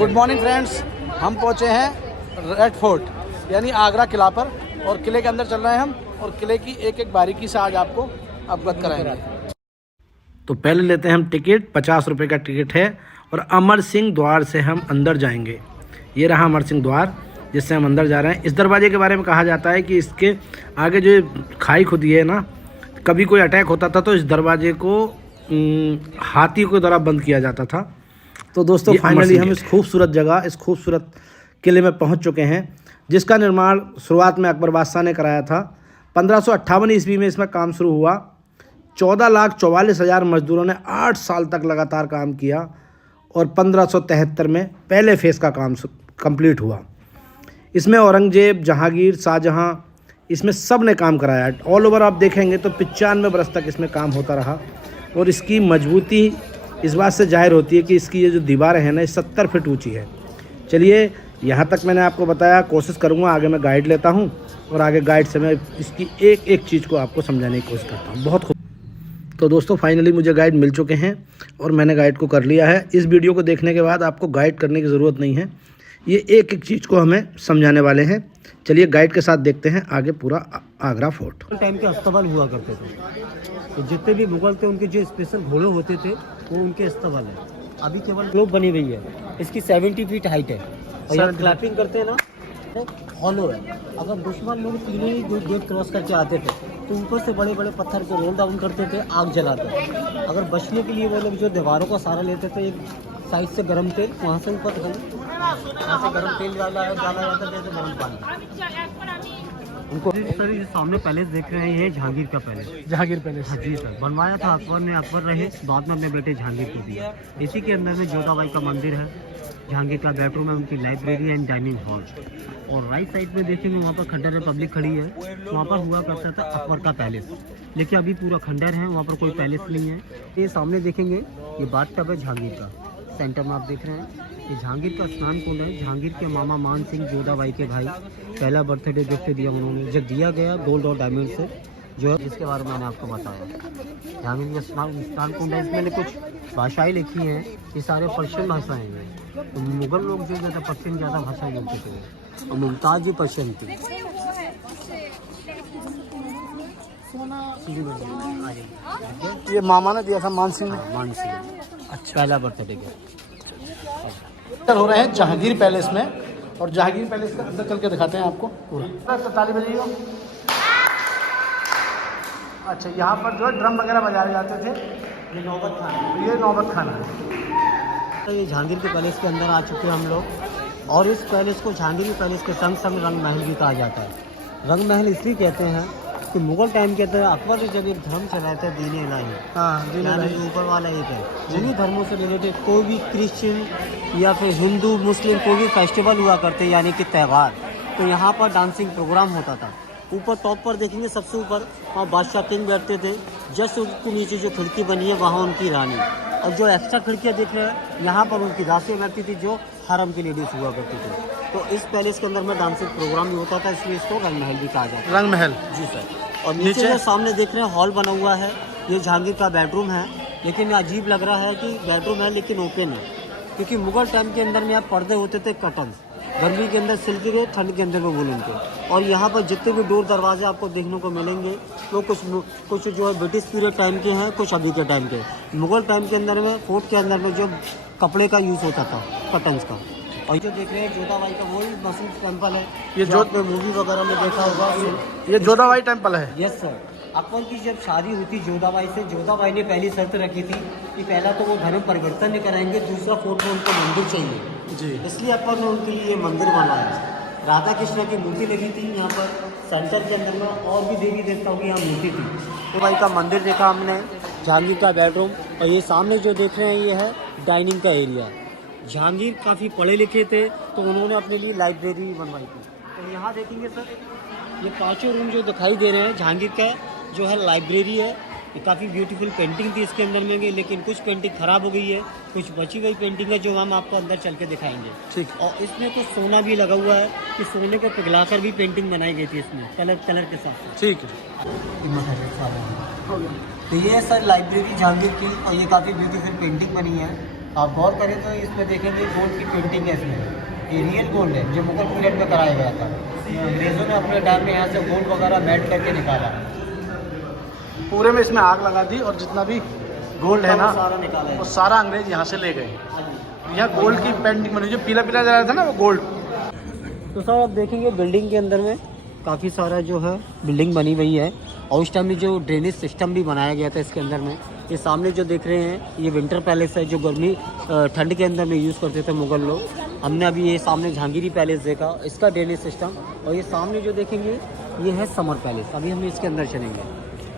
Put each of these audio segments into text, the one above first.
Good morning friends, हम पहुंचे हैं रेड फोर्ट यानी आगरा किला पर और किले के अंदर चल रहे हैं हम और किले की एक एक बारीकी से आज आपको अवगत कराएंगे। तो पहले लेते हैं हम टिकट, 50 रुपये का टिकट है और अमर सिंह द्वार से हम अंदर जाएंगे। ये रहा अमर सिंह द्वार जिससे हम अंदर जा रहे हैं। इस दरवाजे के बारे में कहा जाता है कि इसके आगे जो खाई खुदी है ना, कभी कोई अटैक होता था तो इस दरवाजे को हाथी के द्वारा बंद किया जाता था। तो दोस्तों फाइनली हम इस खूबसूरत जगह, इस खूबसूरत किले में पहुंच चुके हैं जिसका निर्माण शुरुआत में अकबर बादशाह ने कराया था। 1558 ईस्वी में इसमें काम शुरू हुआ। 14,44,000 मजदूरों ने 8 साल तक लगातार काम किया और 1573 में पहले फेज़ का काम कंप्लीट हुआ। इसमें औरंगजेब, जहांगीर, शाहजहां, इसमें सब ने काम कराया। ऑल ओवर आप देखेंगे तो 95 बरस तक इसमें काम होता रहा और इसकी मजबूती इस बात से जाहिर होती है कि इसकी ये जो दीवारें हैं ना, 70 फीट ऊंची है। चलिए, यहाँ तक मैंने आपको बताया, कोशिश करूँगा आगे मैं गाइड लेता हूँ और आगे गाइड से मैं इसकी एक एक चीज़ को आपको समझाने की कोशिश करता हूँ। बहुत खूब। तो दोस्तों फाइनली मुझे गाइड मिल चुके हैं और मैंने गाइड को कर लिया है। इस वीडियो को देखने के बाद आपको गाइड करने की ज़रूरत नहीं है, ये एक एक चीज़ को हमें समझाने वाले हैं। चलिए गाइड के साथ देखते हैं आगे पूरा आगरा फोर्ट। टाइम के अस्तबल हुआ करते थे, तो जितने भी मुगल थे उनके जो स्पेशल घोड़े होते थे वो उनके अस्तबल है। अभी केवल ग्लोब बनी हुई है, इसकी 70 फीट हाइट है और यहाँ क्लैपिंग करते हैं ना, हॉलो है। अगर दुश्मन लोग तीनों ही गेट क्रॉस करके आते थे तो ऊपर से बड़े बड़े पत्थर को रोल डाउन करते थे, आग जलाते थे। अगर बचने के लिए वो लोग जो दीवारों का सहारा लेते थे, एक साइड से गर्म तेल, वहाँ से ऊपर वहाँ से गर्म तेल डाला जाता था, जैसे गर्म पानी। उनको सर ये सामने पैलेस देख रहे हैं, ये जहांगीर का पैलेस। जहांगीर पैलेस? हाँ जी सर, बनवाया था अकबर ने। अकबर रहे, बाद में अपने बेटे जहांगीर को दिया। इसी के अंदर में जोधाबाई का मंदिर है, जहांगीर का बेडरूम है, उनकी लाइब्रेरी एंड डाइनिंग हॉल। और राइट साइड में देखेंगे वहाँ पर खंडर रिपब्लिक खड़ी है, वहाँ पर हुआ करता था अकबर का पैलेस। लेकिन अभी पूरा खंडर है, वहाँ पर कोई पैलेस नहीं है। ये सामने देखेंगे, ये बाथटब है जहांगीर का। सेंटर में आप देख रहे हैं ये जहांगीर का स्नान कुंड है। जहांगीर के मामा मान सिंह जोधाबाई के भाई, पहला बर्थडे गिफ्ट दिया उन्होंने, जब दिया गया गोल्ड और डायमंड से, जो है जिसके बारे में मैंने आपको बताया। जहांगीर का स्नान कुंड है, इसमें कुछ भाषाएं लिखी हैं, ये सारे पर्शियन भाषाएं हैं। तो मुगल लोग जो ज़्यादा पर्शियन ज़्यादा भाषाएं बोलते थे और मुमताज़ भी पर्शियन थी। ये मामा ने दिया था, मान सिंह ने? मान सिंह, अच्छा, पहला बर्थडे गिफ्ट। हो रहे हैं जहांगीर पैलेस में और जहांगीर पैलेस के अंदर चल के दिखाते हैं आपको पूरा। ताली बजाइए। अच्छा, यहाँ पर जो है ड्रम वगैरह बजाए जाते थे। ये नौबत खाना, ये नौबत खाना है। ये जहांगीर के पैलेस के अंदर आ चुके हैं हम लोग और इस पैलेस को जहांगीर पैलेस के संग संग रंग महल भी कहा जाता है। रंग महल इसलिए कहते हैं कि मुगल टाइम के अंदर अकबर ने जब एक धर्म चलाया था, दीन इलाही, हाँ, ऊपर वाला एक है, जिन्हीं धर्मों से रिलेटेड कोई भी क्रिश्चियन या फिर हिंदू मुस्लिम कोई भी फेस्टिवल हुआ करते यानी कि त्यौहार, तो यहाँ पर डांसिंग प्रोग्राम होता था। ऊपर टॉप पर देखेंगे, सबसे ऊपर वहाँ बादशाह किंग बैठते थे। जस्ट उसके नीचे जो खिड़की बनी है वहाँ उनकी रानी, और जो एक्स्ट्रा खिड़कियाँ देख रहे हैं यहाँ पर उनकी दासियाँ बैठती थी जो हरम की लेडीज हुआ करती थी। तो इस पैलेस के अंदर में डांसिंग प्रोग्राम भी होता था, इसलिए इसको रंग महल भी कहा जाता है। रंग महल? जी सर। और नीचे जो सामने देख रहे हैं हॉल बना हुआ है, ये जहांगीर का बेडरूम है। लेकिन अजीब लग रहा है कि बेडरूम है लेकिन ओपन है, क्योंकि मुगल टाइम के अंदर में आप पर्दे होते थे कटन, गर्मी के अंदर सिल्क के, ठंड के अंदर में वुलन के। और यहाँ पर जितने भी डोर दरवाजे आपको देखने को मिलेंगे वो कुछ जो है ब्रिटिश पीरियड टाइम के हैं, कुछ अभी के टाइम के। मुगल टाइम के अंदर में फोर्ट के अंदर में जो कपड़े का यूज़ होता था, कटन्स का। और जो देख रहे हैं जोधाबाई का वही मशहूर टेम्पल है, ये जो में मूवी वगैरह में देखा होगा, ये जोधाबाई टेम्पल है। Yes sir. अकबर की जब शादी हुई थी जोधाबाई से, जोधाबाई ने पहली शर्त रखी थी कि पहला तो वो धर्म परिवर्तन नहीं कराएंगे, दूसरा फोर्ट में उनको मंदिर चाहिए जी। इसलिए अकबर ने उनके लिए मंदिर बनवाया। राधा कृष्ण की मूर्ति लगी थी यहाँ पर सेंटर के अंदर में, और भी देवी देवताओं की यहाँ मूर्ति थी। जोधाबाई का मंदिर देखा हमने, जहांगीर का बेडरूम, और ये सामने जो देख रहे हैं ये है डाइनिंग का एरिया। जहांगीर काफ़ी पढ़े लिखे थे तो उन्होंने अपने लिए लाइब्रेरी बनवाई थी। तो यहाँ देखेंगे सर, ये पांचों रूम जो दिखाई दे रहे हैं जहांगीर का जो है लाइब्रेरी है। ये काफ़ी ब्यूटीफुल पेंटिंग थी इसके अंदर में, लेकिन कुछ पेंटिंग ख़राब हो गई है, कुछ बची हुई पेंटिंग है जो हम आपको अंदर चल के दिखाएंगे। ठीक। और इसमें तो सोना भी लगा हुआ है कि सोने को पिघलाकर भी पेंटिंग बनाई गई थी इसमें, कलर के साथ। ठीक है। तो ये है सर लाइब्रेरी जहांगीर की, और ये काफ़ी ब्यूटीफुल पेंटिंग बनी है। आप गौर करें तो इसमें देखेंगे गोल्ड की पेंटिंग है इसमें। ये रियल गोल्ड है जो मुगल पीरियड में कराया गया था। अंग्रेज़ों ने अपने टाइम में यहाँ से गोल्ड वगैरह मेल्ट करके निकाला, पूरे में इसमें आग लगा दी और जितना भी गोल्ड है ना सारा निकाला है। वो सारा अंग्रेज यहाँ से ले गए। हाँ जी। यहाँ गोल्ड की पेंटिंग बनी, जो पीला पीला जला था ना वो गोल्ड। तो सर आप देखेंगे बिल्डिंग के अंदर में काफ़ी सारा जो है बिल्डिंग बनी हुई है, और उस टाइम में जो ड्रेनेज सिस्टम भी बनाया गया था इसके अंदर में। ये सामने जो देख रहे हैं ये विंटर पैलेस है, जो गर्मी ठंड के अंदर में यूज़ करते थे मुग़ल लोग। हमने अभी ये सामने जहांगीरी पैलेस देखा, इसका ड्रेनेज सिस्टम। और ये सामने जो देखेंगे ये है समर पैलेस। अभी हम इसके अंदर चलेंगे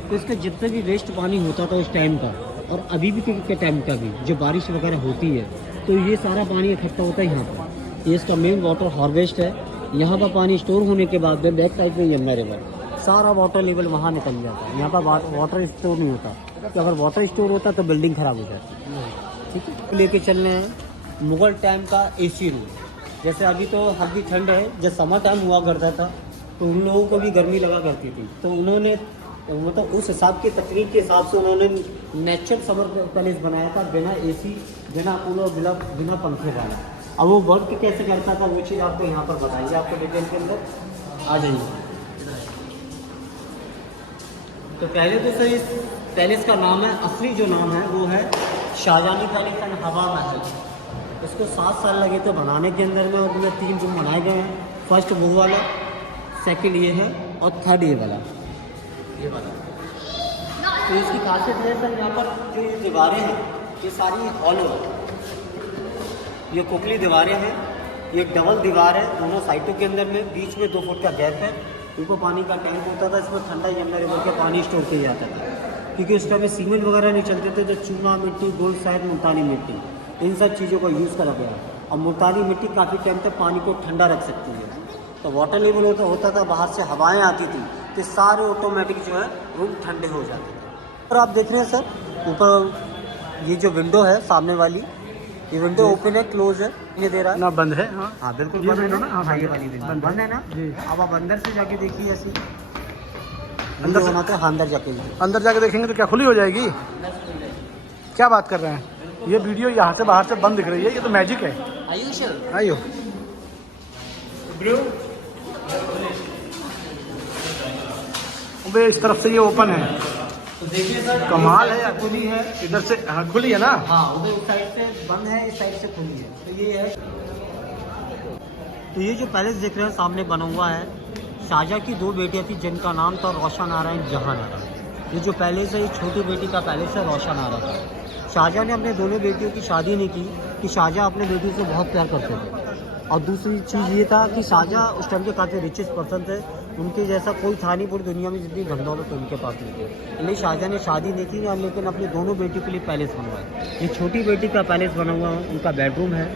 तो इसके जितने भी वेस्ट पानी होता था उस टाइम का और अभी भी के टाइम का भी, जो बारिश वगैरह होती है तो ये सारा पानी इकट्ठा होता है यहाँ पर। ये इसका मेन वाटर हार्वेस्ट है। यहाँ पर पानी स्टोर होने के बाद में बैक साइड में यमुना रिवर, सारा वाटर लेवल वहाँ निकल जाता है। यहाँ पर वाटर स्टोर नहीं होता, कि अगर वाटर स्टोर होता तो बिल्डिंग ख़राब हो जाती है। ठीक है, लेके चलने हैं मुग़ल टाइम का एसी रूम। जैसे अभी तो हल्की ठंड है, जब समर टाइम हुआ करता था तो उन लोगों को भी गर्मी लगा करती थी, तो उन्होंने मतलब उस हिसाब की तकनीक के हिसाब से उन्होंने नेचुरल समर पैलेस बनाया था, बिना एसी, बिना कूलर, बिना पंखे वाला। अब वो वर्क कैसे करता था वो चीज़ आपको यहाँ पर बताइए, आपको डिटेल के अंदर आ जाइए। तो पहले तो सर इस पैलेस का नाम है, असली जो नाम है वो है शाहजहानी पैलेस एंड हवा महल। इसको 7 साल लगे थे बनाने के अंदर में, और उसमें 3 रूम बनाए गए हैं। फर्स्ट वो वाला, सेकंड ये है, और थर्ड ये वाला। तो इसकी खासियत है सर, यहाँ पर जो ये दीवारें हैं ये सारी हॉलो है, ये खोखली दीवारें हैं। ये डबल दीवार है दोनों साइडों के अंदर में, बीच में 2 फुट का गैप है। इनको पानी का टैंक होता था, इसमें ठंडा यमुना रिवर के पानी स्टोर किया जाता था, क्योंकि उस टाइम में सीमेंट वगैरह नहीं चलते थे। तो चूना मिट्टी, गोल्ड साइड, मुल्तानी मिट्टी, इन सब चीज़ों का यूज़ करा गया। और मुल्तानी मिट्टी काफ़ी टाइम तक पानी को ठंडा रख सकती है। तो वाटर लेवल होता था, बाहर से हवाएं आती थी, तो सारे ऑटोमेटिक जो है रूम ठंडे हो जाते थे। और आप देख रहे हैं सर ऊपर ये जो विंडो है सामने वाली, ये विंडो ओपन है, क्लोज है, ये दे रहा है ना बंद है। हाँ हाँ बिल्कुल ये बंद है विंडो ना, हाँ ये वाली विंडो बंद है ना जी। अब आप अंदर से जाके देखिए, ऐसी अंदर से बनाते हैं। हाँ अंदर जाके अंदर जाके देखेंगे तो क्या खुली हो जाएगी? क्या बात कर रहे हैं? ये वीडियो यहाँ से बाहर से बंद दिख रही है, ये तो मैजिक है। आइयो अबे इस तरफ से ये ओपन है, तो देखिए सर कमाल है यार, खुली है इधर से। हाँ खुली है ना। हाँ, उधर उस साइड से बंद है, इस साइड से खुली है। तो ये है, तो ये जो पैलेस देख रहे हैं सामने बना हुआ है, शाहजहाँ की 2 बेटियां थी जिनका नाम था रोशन आरा एंड जहान आरा। ये जो पैलेस है ये छोटी बेटी का पैलेस है, रोशन आरा का। शाहजहाँ ने अपने दोनों बेटियों की शादी नहीं की, कि शाहजहाँ अपने बेटियों से बहुत प्यार करते थे। और दूसरी चीज़ ये था कि शाहजहाँ उस टाइम के काफ़ी रिचेस्ट पर्सन थे, उनके जैसा कोई था नहीं पूरी दुनिया में जितनी धन दौलत तो उनके पास नहीं थी। इसलिए शाहजहाँ ने शादी नहीं की, लेकिन अपनी दोनों बेटियों के लिए पैलेस बनवाया। ये छोटी बेटी का पैलेस बना हुआ है, उनका बेडरूम है।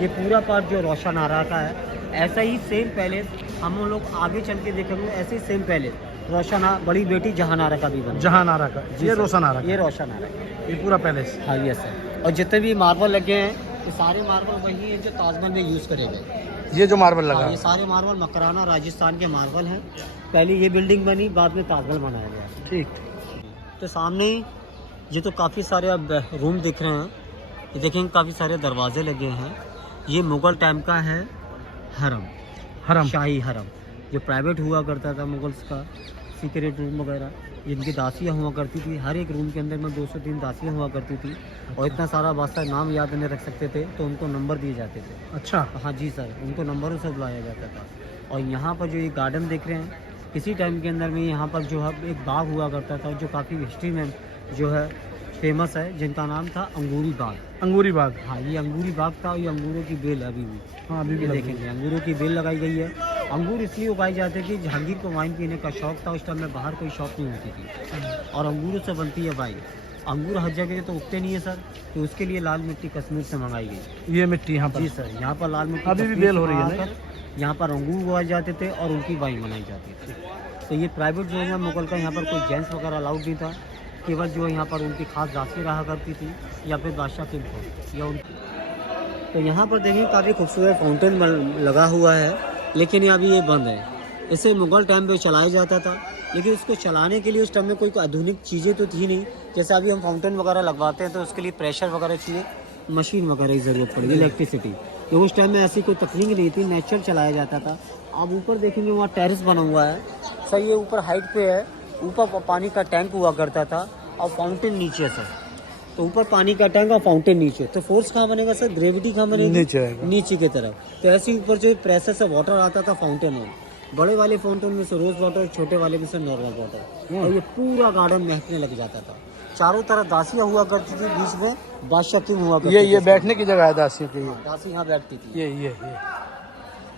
ये पूरा पार्ट जो रोशन आरा का है, ऐसा ही सेम पैलेस हम लोग आगे चल के देखेंगे, ऐसे ही सेम पैलेस रोशन बड़ी बेटी जहान आरा का भी बना। जहान आरा का, ये रोशन आरा, ये रोशन आरा, ये पूरा पैलेस। हाँ यस सर। और जितने भी मार्बल लगे हैं ये सारे मार्बल वही है जो ताजमहल में यूज़ करे गए। ये जो मार्बल लगा, ये सारे मार्बल मकराना राजस्थान के मार्बल हैं। पहले ये बिल्डिंग बनी, बाद में ताजमहल बनाया गया। ठीक। तो सामने ही ये तो काफ़ी सारे अब रूम दिख रहे हैं, ये देखेंगे काफ़ी सारे दरवाजे लगे हैं। ये मुग़ल टाइम का है हरम, शाही हरम, जो प्राइवेट हुआ करता था मुग़ल्स का, सीक्रेट रूम वगैरह, जिनकी दासियाँ हुआ करती थी। हर एक रूम के अंदर में 2 से 3 दासियाँ हुआ करती थी। और इतना सारा बादशाह नाम याद नहीं रख सकते थे, तो उनको नंबर दिए जाते थे। अच्छा। हाँ जी सर, उनको नंबरों से बुलाया जाता था। और यहाँ पर जो ये गार्डन देख रहे हैं, किसी टाइम के अंदर में यहाँ पर जो है एक बाग हुआ करता था, जो काफ़ी हिस्ट्री में जो है फेमस है, जिनका नाम था अंगूरी बाग। अंगूरी बाग, हाँ ये अंगूरी बाग था। ये अंगूरों की बेल अभी भी, हाँ अभी भी देखेंगे अंगूरों की बेल लगाई गई है। अंगूर इसलिए उगाए जाते थे, जहांगीर को वाइन पीने का शौक था। उस टाइम में बाहर कोई शौक नहीं होती थी, और अंगूरों से बनती है वाइन। अंगूर हर जगह तो उगते नहीं है सर, तो उसके लिए लाल मिट्टी कश्मीर से मंगाई गई। ये मिट्टी यहाँ पर, जी सर, यहाँ पर लाल मिट्टी अभी भी बेल हो रही है ना। यहाँ पर अंगूर उगाए जाते थे और उनकी वाइन बनाई जाती थी। तो ये प्राइवेट जो है मुग़ल का, यहाँ पर कोई जेंट्स वगैरह अलाउड नहीं था। केवल जो यहाँ पर उनकी खास दासी रहा करती थी, या फिर बादशाह की या उनकी। तो यहाँ पर देखिए काफ़ी खूबसूरत फाउंटेन लगा हुआ है, लेकिन अभी ये बंद है। इसे मुग़ल टाइम पे चलाया जाता था, लेकिन इसको चलाने के लिए उस टाइम में कोई आधुनिक चीज़ें तो थी नहीं। जैसे अभी हम फाउंटेन वगैरह लगवाते हैं तो उसके लिए प्रेशर वगैरह चाहिए, मशीन वगैरह की ज़रूरत पड़ेगी, इलेक्ट्रिसिटी। तो उस टाइम में ऐसी कोई तकनीक नहीं थी, नेचुरल चलाया जाता था। आप ऊपर देखेंगे वहाँ टेरेस बना हुआ है सर, ये ऊपर हाइट पे है, ऊपर पानी का टैंक हुआ करता था और फाउंटेन नीचे सर। तो ऊपर पानी का टैंक और फाउंटेन नीचे, तो फोर्स कहाँ बनेगा सर, ग्रेविटी कहाँ बनेगी, नीचे की तरफ। तो ऐसे ऊपर जो प्रेशर से वाटर आता था फाउंटेन में, बड़े वाले फाउंटेन में से रोज वाटर, छोटे वाले में से नॉर्मल वाटर, और ये पूरा गार्डन महकने लग जाता था। चारों तरफ दासियाँ हुआ करती थी, बीच में बादशाह किंग हुआ करती थी। ये बैठने की जगह है दासियों की, दासी यहाँ बैठती थी, ये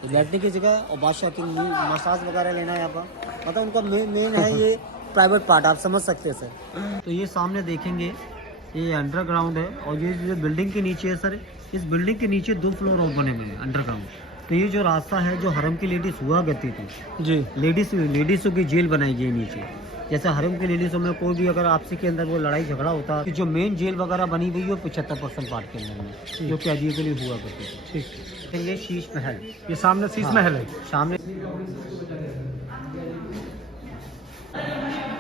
बैठने की जगह। और बादशाह किंग मसाज वगैरह लेना है यहाँ पर, मतलब उनका मेन है ये प्राइवेट पार्ट, आप समझ सकते हैं सर। तो ये सामने देखेंगे ये अंडरग्राउंड है, और ये जो बिल्डिंग के नीचे है सर, इस बिल्डिंग के नीचे 2 फ्लोर और बने हुए हैं अंडरग्राउंड। तो ये जो रास्ता है जो हरम की लेडीज हुआ करती थी जी, लेडीज़ों की जेल बनाई गई नीचे। जैसे हरम की लेडीज़ों में कोई भी अगर आपसी के अंदर वो लड़ाई झगड़ा होता, कि जो मेन जेल वगैरह बनी हुई है 75% पार्ट के अंदर में, जो कैदियों के लिए हुआ करती थी। ठीक, ये शीश महल, ये सामने शीश महल है, सामने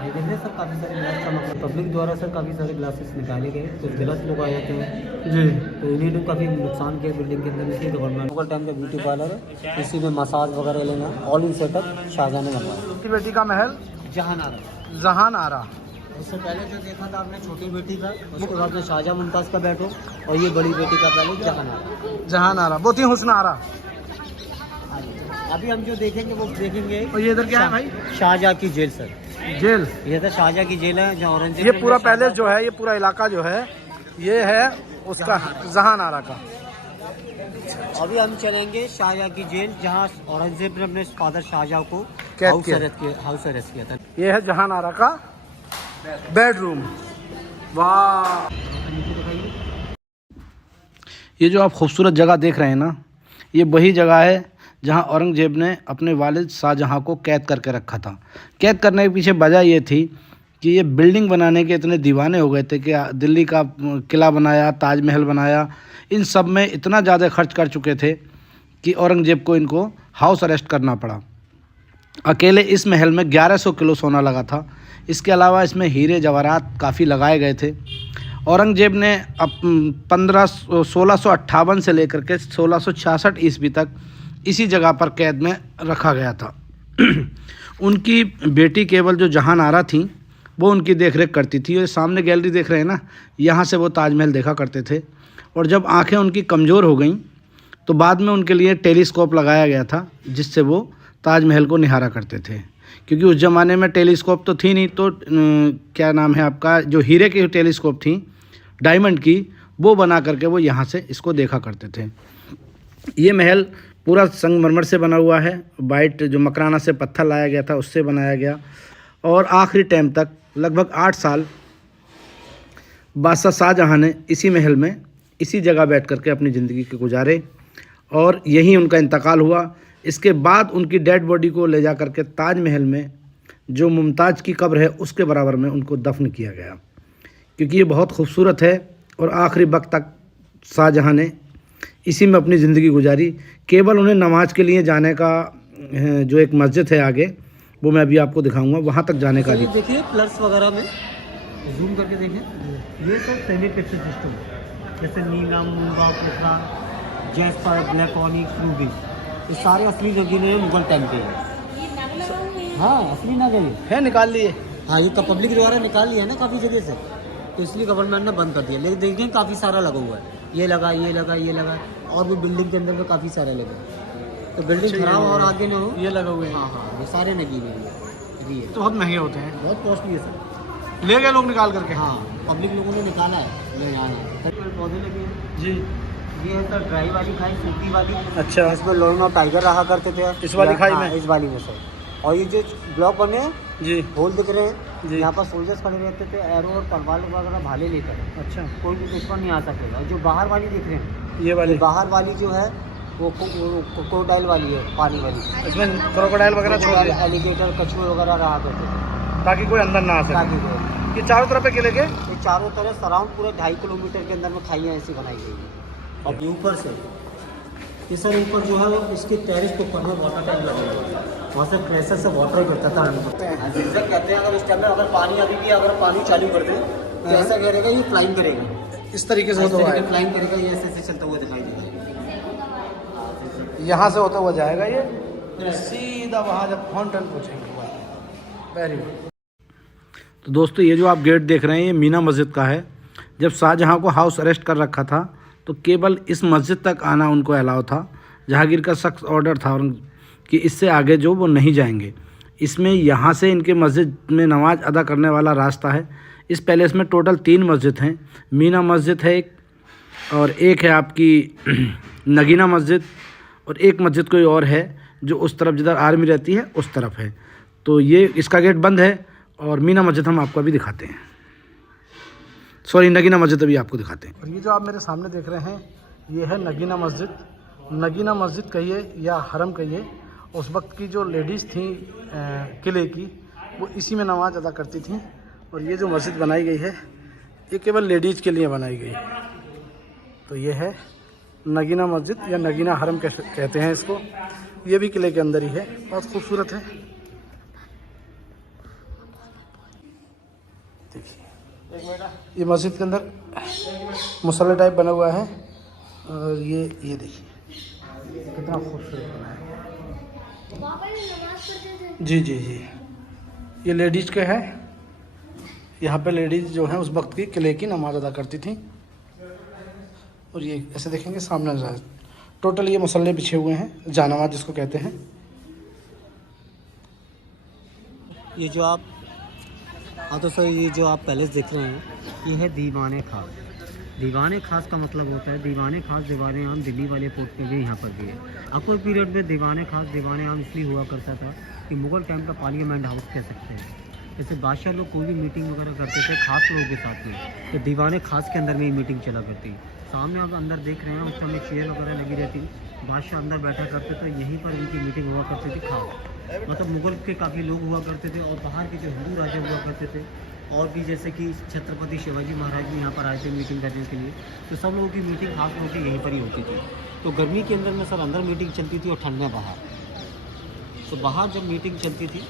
देखिए सर काफ़ी सारे ग्लास का, मतलब पब्लिक द्वारा सर काफ़ी सारे ग्लासेस निकाले गए, कुछ गलत लोग आ जाते हैं जी। तो इन्हीं ने काफ़ी नुकसान किया बिल्डिंग के अंदर। इसी गवर्नमेंट लोकल टाइम का ब्यूटी पार्लर है, इसी में मसाज वगैरह लेना, ऑल इन सेटअप शाहजहाँ ने बनवाया। छोटी बेटी का महल जहान आरा। उससे पहले जो देखा था आपने छोटी बेटी का, उसके बाद में शाहजहाँ मुमताज़ का बैठो, और ये बड़ी बेटी का पहले जहान आरा, बहुत ही हुस्न आरा। अभी हम जो देखेंगे वो देखेंगे। और ये इधर क्या है भाई, शाहजहाँ की जेल सर, जेल। ये तो शाहजहाँ की जेल है, जहाँ औरंगजेब, ये पूरा पैलेस जो है, ये पूरा इलाका जो है, ये है उसका जहान आरा का। अभी हम चलेंगे शाहजहाँ की जेल, जहाँ औरंगजेब ने अपने फादर शाहजहाँ को हाउस अरेस्ट किया था। ये है जहान आरा का बेडरूम। वाह, ये जो आप खूबसूरत जगह देख रहे हैं ना, ये वही जगह है जहां औरंगजेब ने अपने वालिद शाहजहां को कैद करके रखा था। कैद करने के पीछे वजह ये थी कि ये बिल्डिंग बनाने के इतने दीवाने हो गए थे कि दिल्ली का किला बनाया, ताजमहल बनाया, इन सब में इतना ज़्यादा खर्च कर चुके थे कि औरंगजेब को इनको हाउस अरेस्ट करना पड़ा। अकेले इस महल में 1100 किलो सोना लगा था। इसके अलावा इसमें हीरे जवाहरात काफ़ी लगाए गए थे। औरंगजेब ने अब 1658 से लेकर के 1666 ईस्वी तक इसी जगह पर कैद में रखा गया था। उनकी बेटी केवल जो जहान आरा थी वो उनकी देखरेख करती थी। और सामने गैलरी देख रहे हैं ना, यहाँ से वो ताजमहल देखा करते थे। और जब आंखें उनकी कमज़ोर हो गईं तो बाद में उनके लिए टेलीस्कोप लगाया गया था, जिससे वो ताजमहल को निहारा करते थे। क्योंकि उस ज़माने में टेलीस्कोप तो थी नहीं, तो क्या नाम है आपका, जो हीरे की टेलीस्कोप थी डायमंड की, वो बना करके वो यहाँ से इसको देखा करते थे। ये महल पूरा संगमरमर से बना हुआ है, वाइट जो मकराना से पत्थर लाया गया था उससे बनाया गया। और आखिरी टाइम तक लगभग 8 साल बादशाह शाहजहाँ ने इसी महल में इसी जगह बैठ करके अपनी ज़िंदगी के गुजारे, और यहीं उनका इंतकाल हुआ। इसके बाद उनकी डेड बॉडी को ले जा करके ताजमहल में जो मुमताज़ की कब्र है उसके बराबर में उनको दफन किया गया, क्योंकि ये बहुत खूबसूरत है। और आखिरी वक्त तक शाहजहाँ ने इसी में अपनी ज़िंदगी गुजारी। केवल उन्हें नमाज के लिए जाने का जो एक मस्जिद है आगे, वो मैं अभी आपको दिखाऊंगा, वहाँ तक जाने का। देखिए प्लस वगैरह में जूम करके देखें, ये सब सेमी प्रेशर सिस्टम, जैसे नीलम, मूंगा, कोसरा, जैस्पर, ब्लैक ऑनिक्स, रूबी, ये सारे असली नगीने हैं मुगल टाइम के। हाँ असली नगीने है, निकाल लिए। हाँ ये पब्लिक द्वारा निकाल लिया है ना काफ़ी जगह से, तो इसलिए गवर्नमेंट ने बंद कर दिया। लेकिन देखिए काफ़ी सारा लगा हुआ है, ये लगा, ये लगा, ये लगा, और भी बिल्डिंग के अंदर में काफ़ी सारे लगे। तो बिल्डिंग खराब और आगे ना हो, ये लगा हुए हैं। हाँ हाँ, ये सारे नगीने हैं, ये तो बहुत महंगे होते हैं, बहुत कॉस्टली है सर। ले गए लोग निकाल करके। हाँ पब्लिक लोगों ने निकाला है, ये यहाँ है। पौधे लगे हैं जी। ये है सर ड्राई वाली खाई, सूखी वाली। अच्छा, इसमें लोन और टाइगर रहा करते थे इस वाली खाई में? इस वाली में सर। और ये जो ब्लॉक बने हैं जी, होल दिख रहे हैं, जी। यहाँ पर सोल्जर्स खड़े रहते थे, एरो और तलवार वगैरह भाले लेकर। अच्छा, कोई भी दुश्मन नहीं आ सकेगा। जो बाहर वाली दिख रहे हैं, ये वाली, बाहर वाली जो है वो क्रोकोडाइल वाली है, पानी वाली। इसमें क्रोकोडाइल वगैरह छोड़ दिए एलिगेटर, कछुए वगैरह रहा करते थे, ताकि कोई अंदर ना आ सके। ताकि वो- ये चारों तरफ किले के ये चारों तरफ सराउंड पूरे 2.5 किलोमीटर के अंदर में खाइयाँ ऐसी बनाई गई है। और ये ऊपर से ये सर ऊपर जो है वो इसके टेरिस के ऊपर में वाटर टैंक लगा हुआ है, वहाँ से प्रेशर से वाटर गिरता था। जिससे कहते हैं अगर इस टाइम में अगर पानी अभी भी अगर पानी चालू कर दें तो ऐसा करेगा, ये फ्लाइंग करेगा। इस तरीके से होता हुआ आएगा, फ्लाइंग करेगा, ये ऐसे चलता हुआ दिखाई देगा। यहाँ से होता हुआ जाएगा ये सीधा वहाँ जब फाउंटेन पहुँचेंगे। Very good. तो दोस्तों ये जो आप गेट देख रहे हैं ये मीना मस्जिद का है। जब शाहजहाँ को हाउस अरेस्ट कर रखा था तो केवल इस मस्जिद तक आना उनको अलाउ था। जहांगीर का सख्त ऑर्डर था कि इससे आगे जो वो नहीं जाएंगे। इसमें यहाँ से इनके मस्जिद में नमाज अदा करने वाला रास्ता है। इस पैलेस में टोटल 3 मस्जिद हैं। मीना मस्जिद है एक, और एक है आपकी नगीना मस्जिद, और एक मस्जिद कोई और है जो उस तरफ जिधर आर्मी रहती है उस तरफ है। तो ये इसका गेट बंद है और मीना मस्जिद हम आपको अभी दिखाते हैं। सॉरी, नगीना मस्जिद अभी आपको दिखाते हैं। और ये जो आप मेरे सामने देख रहे हैं ये है नगीना मस्जिद। नगीना मस्जिद कहिए या हरम कहिए, उस वक्त की जो लेडीज़ थी किले की, वो इसी में नमाज अदा करती थी। और ये जो मस्जिद बनाई गई है ये केवल लेडीज़ के लिए बनाई गई है। तो ये है नगीना मस्जिद या नगीना हरम कहते हैं इसको। ये भी किले के अंदर ही है, बहुत खूबसूरत है। ये मस्जिद के अंदर मुसल्ला टाइप बना हुआ है, और ये देखिए कितना खूबसूरत बना है। जी जी जी, ये लेडीज़ के है। यहाँ पे लेडीज़ जो हैं उस वक्त की किले की नमाज अदा करती थी। और ये ऐसे देखेंगे सामने नजर, टोटल ये मुसल्ले बिछे हुए हैं, जानमाज जिसको कहते हैं। ये जो आप तो सर ये जो आप पैलेस देख रहे हैं ये है दीवाने खास। दीवाने खास का मतलब होता है दीवाने खास दीवाने आम दिल्ली वाले पोर्ट पे भी यहाँ पर भी है। अकबर पीरियड में दीवाने खास दीवाने आम इसलिए हुआ करता था कि मुग़ल टाइम का पार्लियामेंट हाउस कह सकते हैं। जैसे बादशाह लोग कोई भी मीटिंग वगैरह करते थे खास लोगों के साथ में, तो दीवाने खास के अंदर में ही मीटिंग चला करती। सामने आप अंदर देख रहे हैं उस समय चेयर वगैरह लगी रहती, बादशाह अंदर बैठा करते थे, यहीं पर उनकी मीटिंग हुआ करती थी खास। मतलब मुग़ल के काफ़ी लोग हुआ करते थे और बाहर के जो हिंदू राजा हुआ करते थे, और भी जैसे कि छत्रपति शिवाजी महाराज भी यहाँ पर आए थे मीटिंग करने के लिए। तो सब लोगों की मीटिंग खास लोगों की यहीं पर ही होती थी। तो गर्मी के अंदर में सर अंदर मीटिंग चलती थी और ठंड में बाहर। तो बाहर जब मीटिंग चलती थी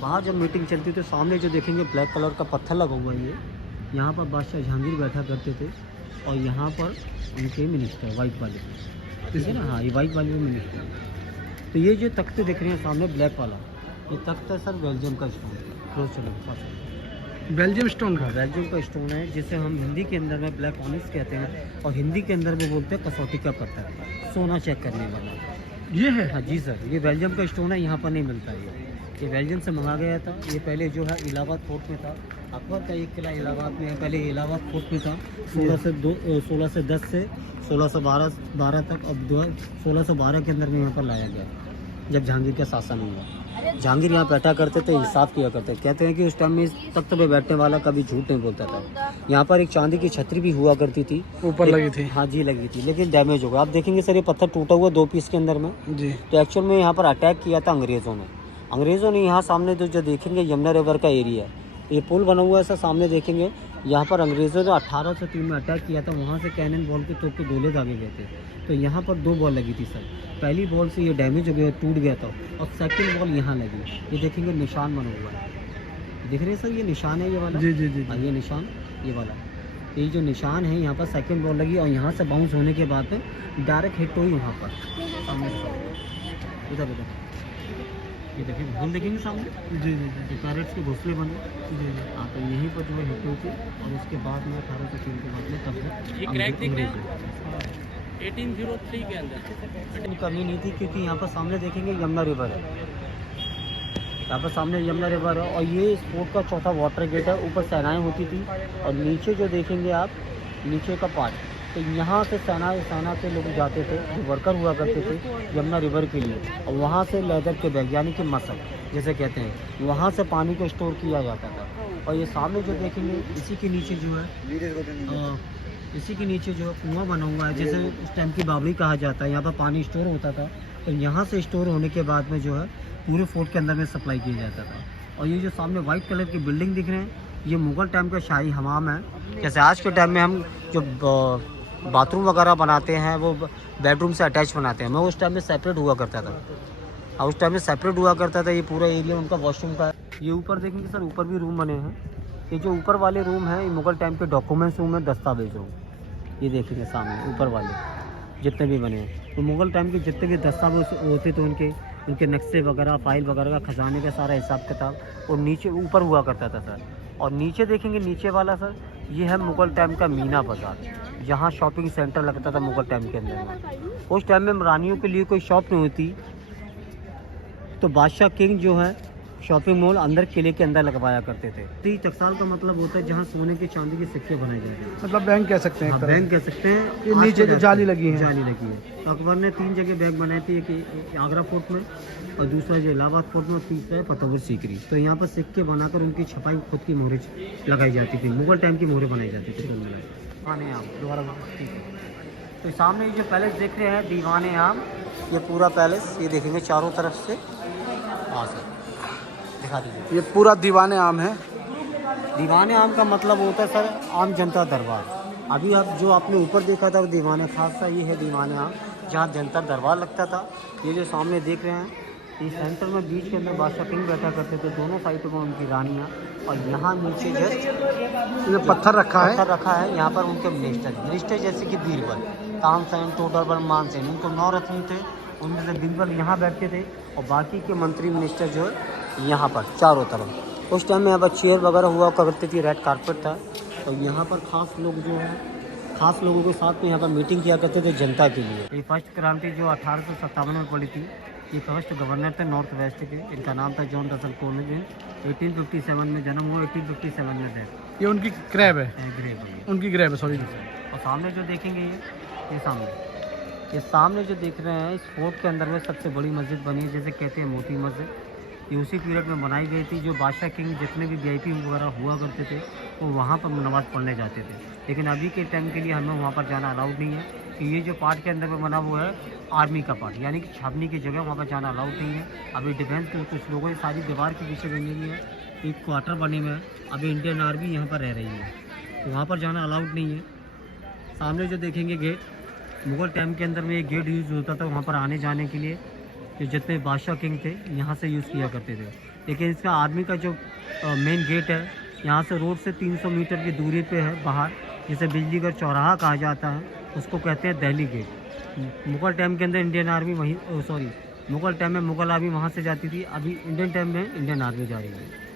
बाहर जब मीटिंग चलती थी सामने जो देखेंगे ब्लैक कलर का पत्थर लगा हुआ है, ये यहाँ पर बादशाह जहांगीर बैठा करते थे, और यहाँ पर उनके मिनिस्टर वाइट वाले, ठीक है ना, हाँ ये वाइट वाले मिनिस्टर। तो ये जो तख्ते दिख रहे हैं सामने ब्लैक वाला, ये तख्त है सर बेल्जियम का स्टोन। क्लोज चलो, बेल्जियम स्टोन का, बेल्जियम का स्टोन है जिसे हम हिंदी के अंदर में ब्लैक ऑनिक्स कहते हैं, और हिंदी के अंदर में बोलते हैं कसौटी का पत्थर, सोना चेक करने वाला ये है। हाँ जी सर, ये बेल्जियम का स्टोन है, यहाँ पर नहीं मिलता ये बेल्जियम से मंगा गया था। ये पहले जो है इलाहाबाद फोर्ट में था। अकबर का एक किला इलाहाबाद में है, पहले इलाहाबाद फोर्ट में था। 1610 से 1612 तक, अब 1612 के अंदर में यहाँ पर लाया गया जब जहांगीर का शासन हुआ। जहांगीर यहाँ बैठा करते थे, हिसाब किया करते थे। कहते हैं कि उस टाइम में इस तख्त पे बैठने वाला कभी झूठ नहीं बोलता था। यहाँ पर एक चांदी की छतरी भी हुआ करती थी, ऊपर लगी थी। हाँ जी लगी थी, लेकिन डैमेज हो गया। आप देखेंगे सर ये पत्थर टूटा हुआ 2 पीस के अंदर में जी। तो एक्चुअल में यहाँ पर अटैक किया था अंग्रेज़ों ने यहाँ सामने जो देखेंगे यमुना रिवर का एरिया है, ये पुल बना हुआ है सर, सामने देखेंगे यहाँ पर अंग्रेज़ों ने 1803 में अटैक किया था। वहाँ से कैनन बॉल के तोप के गोले दागे गए थे। तो यहाँ पर 2 बॉल लगी थी सर। पहली बॉल से ये डैमेज हो गया, टूट गया था, और सेकंड बॉल यहाँ लगी। ये देखेंगे निशान बना हुआ है, दिख रहे हैं सर, ये निशान है ये वाला जी जी जी। हाँ ये निशान, ये वाला, ये जो निशान है यहाँ पर सेकंड बॉल लगी, और यहाँ से बाउंस होने के बाद में डायरेक्ट हिट हुई वहाँ पर सामने। इधर ये देखिए भूल देखेंगे सामने जी जी जी, कैरेट्स के घोंसले बने जी जी। हाँ तो यहीं पर जो है हिट हुई थी, और उसके बाद में 1803 के बाद में तब ये क्रैक दिख रहे हैं 1803 के अंदर कमी नहीं थी, क्योंकि यहाँ पर सामने देखेंगे यमुना रिवर है, यहाँ पर सामने यमुना रिवर है, और ये इस फोर्ट का चौथा वाटर गेट है। ऊपर सेनाएँ होती थी, और नीचे जो देखेंगे आप नीचे का पार्ट, तो यहाँ से सेना के लोग जाते थे, जो वर्कर हुआ करते थे यमुना रिवर के लिए, और वहाँ से लेदर के बैग यानी कि मसक जैसे कहते हैं, वहाँ से पानी को स्टोर किया जाता था। और ये सामने जो देखेंगे इसी के नीचे जो है कुआं बना हुआ है, जैसे उस टाइम की बावड़ी कहा जाता है। यहाँ पर पानी स्टोर होता था, तो यहाँ से स्टोर होने के बाद में जो है पूरे फोर्ट के अंदर में सप्लाई किया जाता था। और ये जो सामने वाइट कलर की बिल्डिंग दिख रहे हैं, ये मुग़ल टाइम का शाही हमाम है। जैसे आज के टाइम में हम जो बाथरूम वगैरह बनाते हैं वो बेडरूम से अटैच बनाते हैं, मैं उस टाइम में सेपरेट हुआ करता था। और उस टाइम में सेपरेट हुआ करता था, ये पूरा एरिया उनका वॉशरूम का है। ये ऊपर देखेंगे सर, ऊपर भी रूम बने हैं, ये जो ऊपर वाले रूम हैं ये मुगल टाइम के डॉक्यूमेंट्स रूम है, दस्तावेज रूम। ये देखेंगे सामने ऊपर वाले जितने भी बने हैं तो मुगल टाइम के जितने भी दस्तावेज होते थे उनके नक्शे वगैरह, फाइल वगैरह का, खजाने का सारा हिसाब किताब और नीचे ऊपर हुआ करता था सर। और नीचे देखेंगे, नीचे वाला सर ये है मुगल टाइम का मीना बाज़ार, जहाँ शॉपिंग सेंटर लगता था मुगल टाइम के अंदर में। उस टाइम में रानियों के लिए कोई शॉप नहीं होती तो बादशाह किंग जो है शॉपिंग मॉल अंदर किले के अंदर लगवाया करते थे। 30 टकसाल का मतलब होता है जहाँ सोने के चांदी के सिक्के बनाए जाते हैं, मतलब बैंक कह सकते हैं, बैंक कह सकते हैं। ये नीचे जो जाली लगी है, जाली लगी है। तो अकबर ने 3 जगह बैंक बनाई थी, एक आगरा फोर्ट में और दूसरा जो इलाहाबाद फोर्ट में, तीसरा है फतेहपुर सीकरी। तो यहाँ पर सिक्के बनाकर उनकी छपाई खुद की मोहरें लगाई जाती थी, मुगल टाइम की मोहरें बनाई जाती थी। दीवाने आम दोबारा ठीक है। तो सामने जो पैलेस देख रहे हैं दीवाने आम, ये पूरा पैलेस ये देखेंगे चारों तरफ से। हाँ सर दिखा दीजिए। ये पूरा दीवाने आम है। दीवाने आम का मतलब होता है सर आम जनता दरबार। अभी आप जो आपने ऊपर देखा था वो दीवाने खास था, ये है दीवाने आम जहाँ जनता दरबार लगता था। ये जो सामने देख रहे हैं इस सेंटर में बीच के अंदर बादशाह किंग बैठा करते थे, दोनों साइडों में उनकी रानियाँ, और यहाँ नीचे जस्ट पत्थर रखा है, यहाँ पर उनके मिनिस्टर जैसे कि बीरबल, तानसेन, टोडरमल, मानसेन, उनको 9 रत्न थे, उनमें से बीरबल यहाँ बैठते थे और बाकी के मंत्री मिनिस्टर जो है यहाँ पर चारों तरफ। उस टाइम में यहाँ पर चेयर वगैरह हुआ करती थी, रेड कारपेट था और यहाँ पर खास लोग जो है खास लोगों के साथ में यहाँ पर मीटिंग किया करते थे जनता के लिए। ये फर्स्ट क्रांति जो 1857 में पड़ी थी, ये फर्स्ट गवर्नर थे नॉर्थ वेस्ट के, इनका नाम था जॉन रसल कॉलिंस। 1857 में जन्म हुआ, 1857 में थे। ये उनकी ग्रेव है, उनकी ग्रेव है, सॉरी। और सामने जो देखेंगे ये सामने जो देख रहे हैं इस फोर्ट के अंदर में सबसे बड़ी मस्जिद बनी है, जैसे कहते हैं मोती मस्जिद। ये उसी पीरियड में बनाई गई थी, जो बादशाह किंग जितने भी VIP वगैरह हुआ करते थे वो वहाँ पर नमाज़ पढ़ने जाते थे। लेकिन अभी के टाइम के लिए हमें वहाँ पर जाना अलाउड नहीं है, कि ये जो पार्ट के अंदर में बना हुआ है आर्मी का पार्ट, यानी कि छावनी की जगह, वहाँ पर जाना अलाउड नहीं है। अभी डिफेंस के कुछ लोगों की सारी दीवार के पीछे बनी हुई है, एक क्वार्टर बने हुए हैं, अभी इंडियन आर्मी यहाँ पर रह रही है, तो वहाँ पर जाना अलाउड नहीं है। सामने जो देखेंगे गेट, मुगल टाइम के अंदर में एक गेट यूज़ होता था वहाँ पर आने जाने के लिए, जो जितने बादशाह किंग थे यहाँ से यूज़ किया करते थे। लेकिन इसका आर्मी का जो मेन गेट है यहाँ से रोड से 300 मीटर की दूरी पे है बाहर, जिसे बिजलीगढ़ चौराहा कहा जाता है, उसको कहते हैं दिल्ली गेट। मुगल टाइम के अंदर इंडियन आर्मी मुगल टाइम में मुगल आर्मी वहाँ से जाती थी, अभी इंडियन टाइम में इंडियन आर्मी जा रही है।